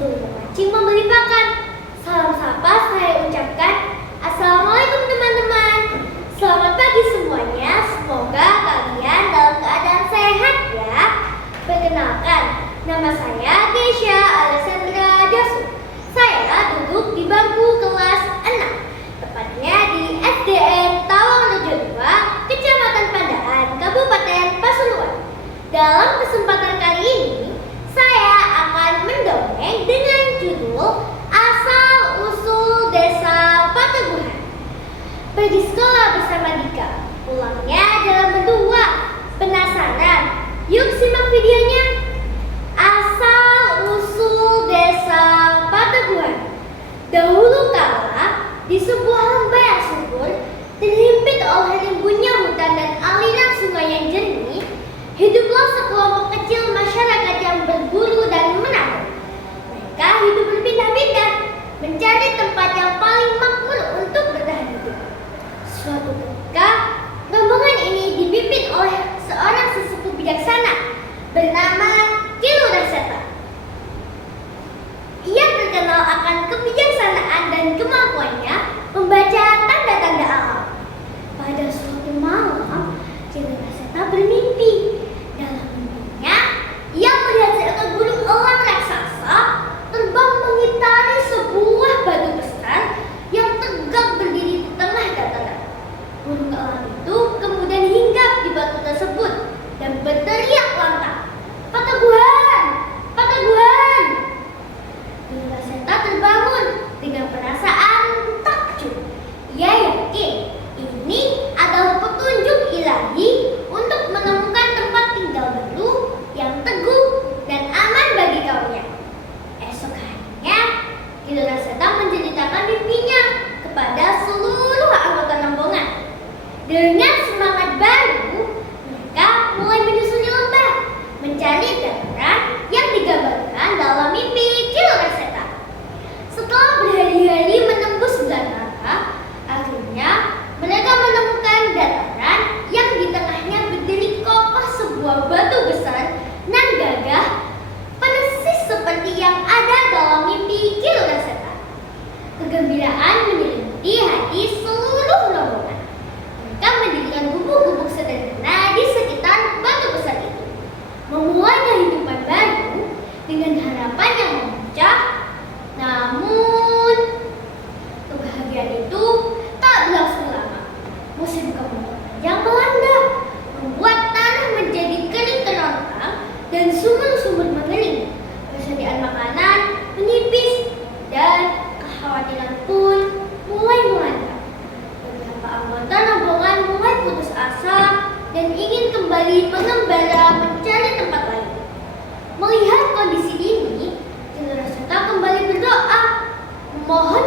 sebelum memancing membeli pakan, salam sapa saya ucapkan. Assalamualaikum teman-teman. Selamat pagi semuanya. Semoga kalian dalam keadaan sehat ya. Perkenalkan, nama saya Keisha Alessandra Josu. Saya duduk di bangku kelas 6, tepatnya di SDN Tawangrejo 2, Kecamatan Pandaan, Kabupaten Pasuruan. Dalam kesempatan kali ini, saya akan mendongeng dengan judul Asal-Usul Desa Patebuhan. Pergi sekolah bersama Dika, pulangnya dalam berdua. Penasaran? Yuk simak videonya. Asal-Usul Desa Patebuhan. Dahulu kala, di sebuah lembah yang subur, terhimpit oleh rimbunnya hutan dan aliran sungai yang jernih, hiduplah sekelompok kecil masyarakat yang berburu dan menabung. Mereka hidup berpindah-pindah, mencari tempat yang paling makmur untuk bertahan hidup. Suatu ketika, rombongan ini dipimpin oleh seorang sesepuh bijaksana bernama Ki Lurah Seta. Ia terkenal akan kebijaksanaan dan kemampuannya membaca tanda-tanda alam. Pada suatu malam, Ki Lurah Seta bermimpi. Dalam mimpinya, ia melihat seekor burung elang raksasa terbang mengitari sebuah batu besar yang tegak berdiri di tengah dataran. Burung elang itu kemudian hinggap di batu tersebut dan berteriak lantang, "Patebuhan! Patebuhan!" Ki Lurah Seta terbangun dengan perasaan takjub. Ia yakin ini adalah petunjuk ilahi untuk menemukan tempat tinggal baru yang teguh dan aman bagi kaumnya. Esok harinya, Ki Lurah Seta menceritakan mimpinya kepada seluruh anggota rombongan. Dengan semangat baru, mereka mulai menyusuri lembah, mencari dataran yang digambarkan dalam mimpi Ki Lurah Seta. Setelah berhari-hari menembus belantara, akhirnya mereka menemukan dataran yang di tengahnya berdiri kokoh sebuah batu besar nan gagah, persis seperti yang ada dalam mimpi Ki Lurah Seta. Kegembiraan menyelimuti hati seluruh rombongan. Mereka mendirikan gubuk-gubuk sederhana di sekitar batu besar itu, memulai kehidupan baru dengan harapan yang memuncak. Namun, kebahagiaan itu tak berlangsung lama. Musim kemarau yang melanda membuat tanah menjadi kering kerontang dan sumur-sumur mengering. Persediaan makanan menipis dan kekhawatiran pun mulai melanda. Beberapa anggota rombongan mulai putus asa dan ingin kembali mengembara mencari tempat lain. Melihat kondisi ini, Ki Lurah Seta kembali berdoa, memohon